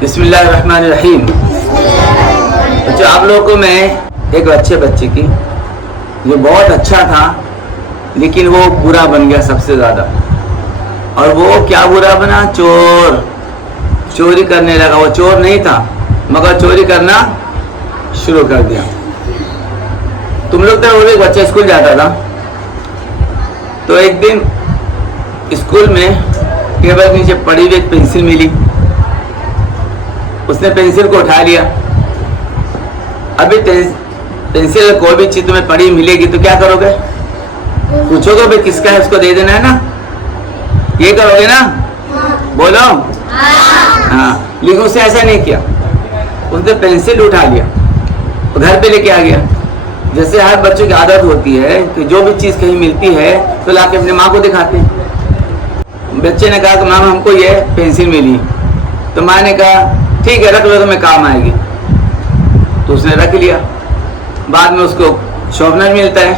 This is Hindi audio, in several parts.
बिस्मिल्लाहिर्रहमानिर्रहीम। बच्चों, आप लोगों को मैं एक बच्चे की जो बहुत अच्छा था लेकिन वो बुरा बन गया सबसे ज़्यादा। और वो क्या बुरा बना? चोरी करने लगा। वो चोर नहीं था मगर चोरी करना शुरू कर दिया। तुम लोग तो वो एक बच्चा स्कूल जाता था, तो एक दिन स्कूल में टेबल के नीचे पड़ी हुई एक पेंसिल मिली। उसने पेंसिल को उठा लिया। अभी पेंसिल कोई भी चीज तुम्हें पड़ी मिलेगी तो क्या करोगे? पूछोगे भाई किसका है, उसको दे देना है ना, ये करोगे ना? बोलो हाँ। लेकिन उसने ऐसा नहीं किया। उसने पेंसिल उठा लिया, घर पे लेके आ गया। जैसे हर बच्चों की आदत होती है कि जो भी चीज कहीं मिलती है तो लाके अपने माँ को दिखाते हैं। बच्चे ने कहा कि माँ हमको ये पेंसिल मिली। तो माँ ने कहा ठीक है रख लो, तुम्हें काम आएगी। तो उसने रख लिया। बाद में उसको शॉर्पनर मिलता है,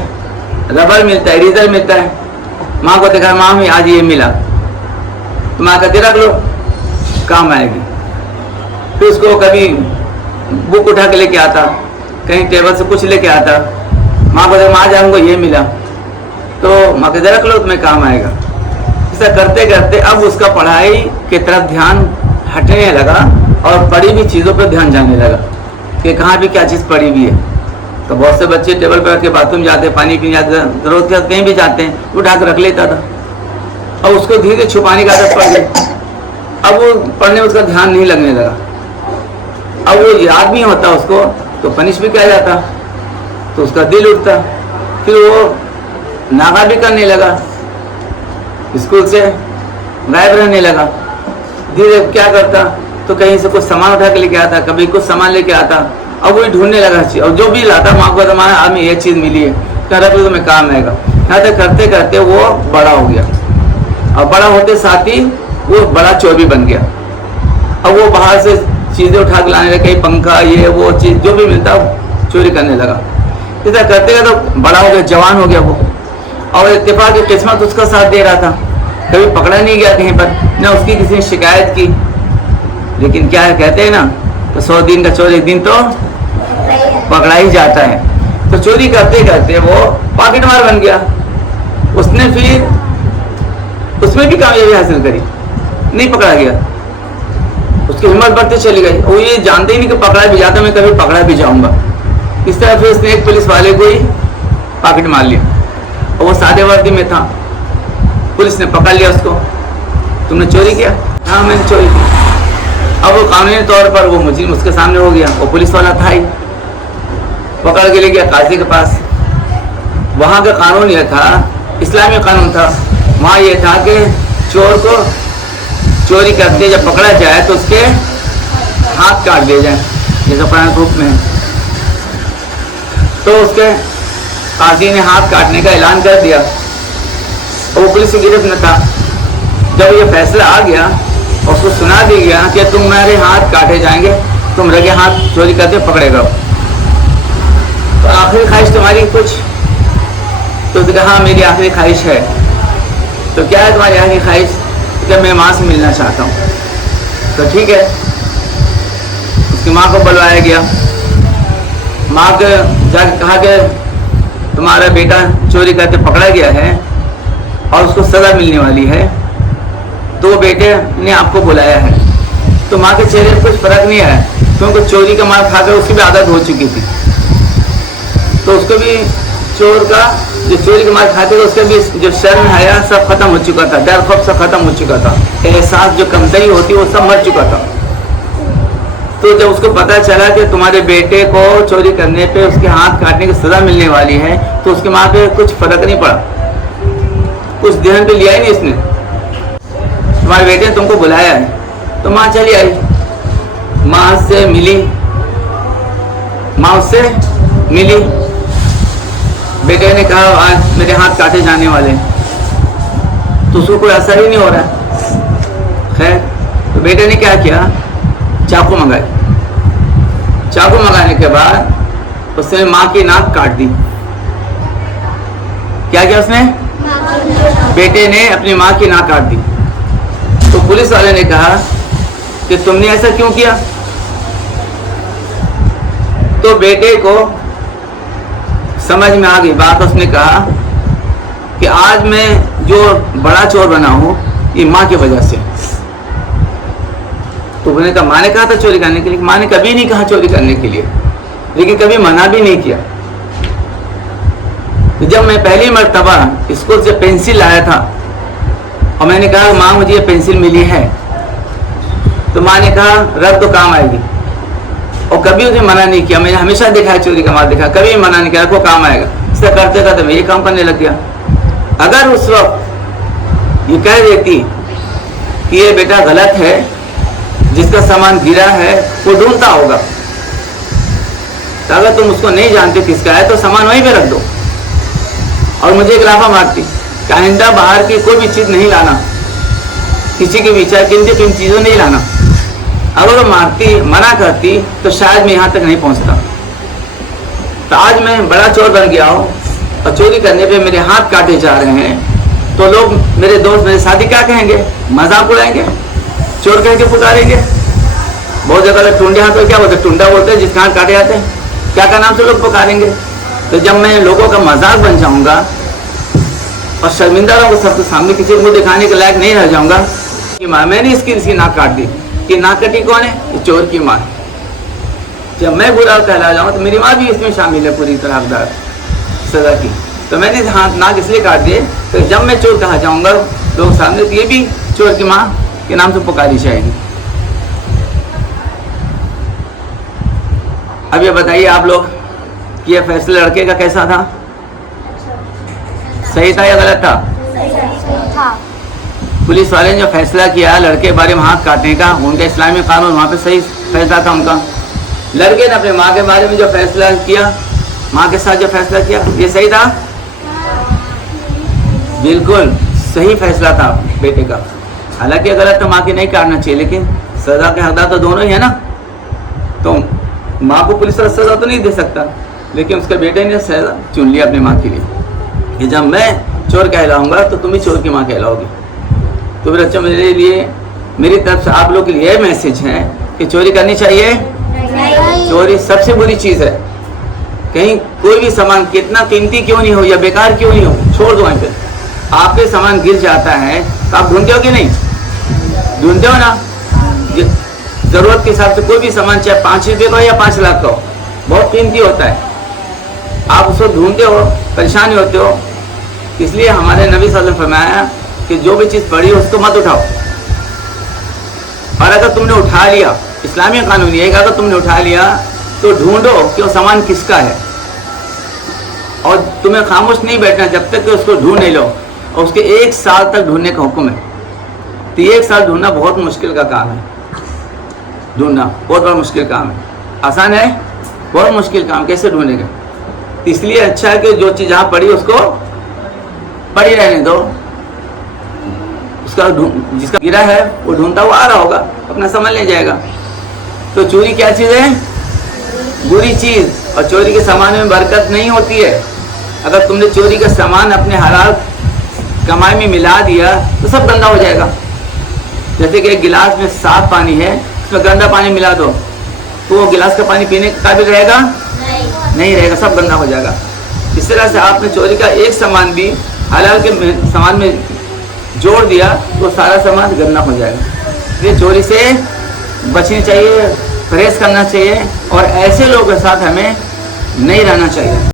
रबर मिलता है, इरेजर मिलता है। माँ को देखा, माँ हमें आज ये मिला। तो माँ कहती रख लो, काम आएगी। फिर उसको कभी बुक उठा के लेके आता, कहीं टेबल से कुछ लेके आता। माँ को देखा, माँ आज हमको ये मिला। तो माँ कहते रख लो, तुम्हें काम आएगा। ऐसा करते करते अब उसका पढ़ाई की तरफ ध्यान हटने लगा और पढ़ी हुई चीज़ों पर ध्यान जाने लगा कि कहाँ भी क्या चीज़ पड़ी हुई है। तो बहुत से बच्चे टेबल पर रख के बाथरूम जाते हैं, पानी पीने जाते हैं, जरूरत के कहीं भी जाते हैं, उठा कर रख लेता था। अब उसको धीरे धीरे छुपाने की आदत पड़ गई। अब वो पढ़ने में उसका ध्यान नहीं लगने लगा। अब वो याद नहीं होता उसको तो पनिश भी किया जाता, तो उसका दिल उठता। फिर वो नागा भी करने लगा, स्कूल से गायब रहने लगा। धीरे क्या करता तो कहीं से कुछ सामान उठा के लेके आता, कभी कुछ सामान लेके आता। अब वो ढूंढने लगा और जो भी लाता माँ को माँ हमें ये चीज़ मिली है, कह रहा तो तुम्हें काम आएगा। यहाँ तक करते करते वो बड़ा हो गया और बड़ा होते साथ ही वो बड़ा चोर भी बन गया। अब वो बाहर से चीज़ें उठा के लाने लगे, कहीं पंखा ये वो चीज़ जो भी मिलता चोरी करने लगा। इतना करते तो बड़ा हो गया, जवान हो गया वो। और इत्तेफाक की किस्मत उसका साथ दे रहा था, कभी पकड़ा नहीं गया कहीं पर, ना उसकी किसी ने शिकायत की। लेकिन क्या है, कहते हैं ना तो 100 दिन का चोर एक दिन तो पकड़ा ही जाता है। तो चोरी करते करते वो पॉकेट मार बन गया। उसने फिर उसमें भी कामयाबी हासिल करी, नहीं पकड़ा गया। उसकी हिम्मत बढ़ती चली गई। वो ये जानते ही नहीं कि पकड़ा भी जाता, मैं कभी पकड़ा भी जाऊंगा। इस तरह फिर उसने एक पुलिस वाले को ही पॉकेट मार लिया और वो सादे वर्दी में था। पुलिस ने पकड़ लिया उसको, तुमने चोरी किया? हाँ मैंने चोरी की। अब वो कानूनी तौर पर वो मुझे उसके सामने हो गया, वो पुलिस वाला था ही। पकड़ के ले गया काजी के पास। वहाँ का कानून यह था, इस्लामी कानून था। वहाँ ये था कि चोर को चोरी करते जब पकड़ा जाए तो उसके हाथ काट दिए जाए, जैसा कुरान रूप में है। तो उसके काजी ने हाथ काटने का ऐलान कर दिया और वो पुलिस की गिरफ्त में था। जब ये फैसला आ गया और उसको सुना दिया गया कि तुम्हारे हाथ काटे जाएंगे, तुम रगे हाथ चोरी करते पकड़े गए। तो आखिरी ख्वाहिश तुम्हारी कुछ? तो उसने कहा हाँ मेरी आखिरी ख्वाहिश है। तो क्या है तुम्हारी आखिरी ख्वाहिश? कि मैं माँ से मिलना चाहता हूँ। तो ठीक है, उसकी माँ को बुलवाया गया। माँ को जाकर कहा कि तुम्हारा बेटा चोरी करते पकड़ा गया है और उसको सज़ा मिलने वाली है, तो बेटे ने आपको बुलाया है। तो माँ के चेहरे पर कुछ फर्क नहीं आया, क्योंकि चोरी का मार खाकर उसकी भी आदत हो चुकी थी। तो उसको भी चोर का जो चोरी का मार खाते थे उसका भी जो शर्म हया सब खत्म हो चुका था, डर खौफ सब खत्म हो चुका था, एहसास जो कमतरी होती वो सब मर चुका था। तो जब उसको पता चला कि तुम्हारे बेटे को चोरी करने पे उसके हाथ काटने की सजा मिलने वाली है, तो उसके माँ पे कुछ फर्क नहीं पड़ा, कुछ ध्यान पे लिया ही नहीं इसने। तुम्हारे बेटे ने तुमको बुलाया है। तो माँ चली आई, माँ से मिली, माँ उससे मिली। बेटे ने कहा आज मेरे हाथ काटे जाने वाले, तो उसको कोई असर ही नहीं हो रहा। खैर, तो बेटे ने क्या किया, चाकू मंगाई। चाकू मंगाने के बाद उसने माँ की नाक काट दी। क्या किया उसने? बेटे ने अपनी माँ की नाक काट दी। तो पुलिस वाले ने कहा कि तुमने ऐसा क्यों किया। तो बेटे को समझ में आ गई बात। उसने कहा कि आज मैं जो बड़ा चोर बना हूं ये माँ की वजह से। तो उन्होंने कहा, माँ ने कहा था चोरी करने के लिए। माँ ने कभी नहीं कहा चोरी करने के लिए, लेकिन कभी मना भी नहीं किया। तो जब मैं पहली मर्तबा स्कूल से पेंसिल लाया था और मैंने कहा, माँ मुझे ये पेंसिल मिली है, तो माँ ने कहा रख तो काम आएगी। और कभी उसने मना नहीं किया। मैंने हमेशा देखा है चोरी का माल देखा, कभी मना नहीं किया, रखो काम आएगा। इससे करते करते मैं ये काम करने लग गया। अगर उस वक्त ये कह देती कि ये बेटा गलत है, जिसका सामान गिरा है वो ढूंढता होगा, तो अगर तुम उसको नहीं जानते किसका है तो सामान वहीं पे रख दो और मुझे एक लाफा मारती कि आइंदा बाहर की कोई भी चीज़ नहीं लाना, किसी के विचार किन चीज़ों नहीं लाना। अगर वो मारती, मना करती, तो शायद मैं यहाँ तक नहीं पहुँचता। तो आज मैं बड़ा चोर बन गया हूँ और चोरी करने पे मेरे हाथ काटे जा रहे हैं, तो लोग, मेरे दोस्त, मेरे साथी क्या कहेंगे, मजाक उड़ाएंगे, चोर कह के पुकारेंगे। बहुत जगह टुंडे हाथ तो क्या बोलते, टुंडा बोलते हैं जिसके हाथ काटे जाते हैं, क्या नाम से लोग पुकारेंगे। तो जब मैं लोगों का मजाक बन जाऊंगा और शर्मिंदा रहूंगा सबके सामने, किसी को दिखाने के लायक नहीं रह जाऊंगा कि माँ मैंने इसकी नाक काट दी, कि नाक कटी कौन है, ये चोर की माँ। जब मैं बुरा कहला जाऊँ तो मेरी माँ भी इसमें शामिल है पूरी तरह हकदार सजा की। तो मैंने हाथ नाक इसलिए काट दिए तो जब मैं चोर कहा जाऊंगा लोग सामने, तो ये भी चोर की माँ के नाम से पुकारी जाएगी। अब ये बताइए आप लोग कि यह फैसला लड़के का कैसा था, सही था या गलत था? पुलिस वाले ने जो फैसला किया लड़के के बारे में हाथ काटने का, उनका इस्लामी कानून वहाँ पे सही फैसला था उनका। लड़के ने अपने माँ के बारे में जो फैसला किया, माँ के साथ जो फैसला किया, ये सही था? बिल्कुल सही फैसला था बेटे का। हालांकि गलत तो माँ की नहीं काटना चाहिए, लेकिन सजा के हकदार तो दोनों ही है ना। तो माँ को पुलिस वाला सजा तो नहीं दे सकता, लेकिन उसके बेटे ने सजा चुन लिया अपनी माँ के लिए कि जब मैं चोर कहलाऊंगा तो तुम भी चोर की माँ कहलाओगी। तो मेरे बच्चों, मेरे लिए, मेरी तरफ से आप लोग के लिए मैसेज है कि चोरी करनी चाहिए नहीं। चोरी सबसे बुरी चीज़ है। कहीं कोई भी सामान कितना कीमती क्यों नहीं हो या बेकार क्यों नहीं हो, छोड़ दो वहीं पे। आपके सामान गिर जाता है तो आप ढूंढते हो कि नहीं? ढूंढते हो ना। जरूरत के हिसाब से कोई भी सामान, चाहे 5 रुपये का हो या 5 लाख का हो, बहुत कीमती होता है, आप उसको ढूंढते हो, परेशानी होते हो। इसलिए हमारे नबी सल्लल्लाहु अलैहि वसल्लम फरमाया कि जो भी चीज़ पड़ी उसको मत उठाओ। और अगर तुमने उठा लिया, इस्लामी कानून ये है कि अगर तुमने उठा लिया तो ढूंढो कि वो सामान किसका है, और तुम्हें खामोश नहीं बैठना जब तक कि उसको ढूंढ नहीं लो। और उसके 1 साल तक ढूंढने का हुक्म है। तो 1 साल ढूंढना बहुत मुश्किल का काम है। ढूंढना बहुत बड़ा मुश्किल काम है। आसान है? बहुत मुश्किल काम। कैसे ढूंढेगा? इसलिए अच्छा है कि जो चीज़ जहाँ पड़ी उसको पड़ी रहने दो। उसका जिसका गिरा है वो ढूंढता हुआ आ रहा होगा, अपना समझ ले जाएगा। तो चोरी क्या चीज़ है? बुरी चीज़। और चोरी के सामान में बरकत नहीं होती है। अगर तुमने चोरी का सामान अपने हलाल कमाई में मिला दिया तो सब गंदा हो जाएगा। जैसे कि एक गिलास में साफ पानी है, उसमें गंदा पानी मिला दो तो वो गिलास का पानी पीने का काबिल रहेगा? नहीं रहेगा, सब गंदा हो जाएगा। इस तरह से आपने चोरी का एक सामान भी हलाल के सामान में जोड़ दिया तो सारा सामान गंदा हो जाएगा। इसलिए चोरी से बचनी चाहिए, परहेज करना चाहिए और ऐसे लोगों के साथ हमें नहीं रहना चाहिए।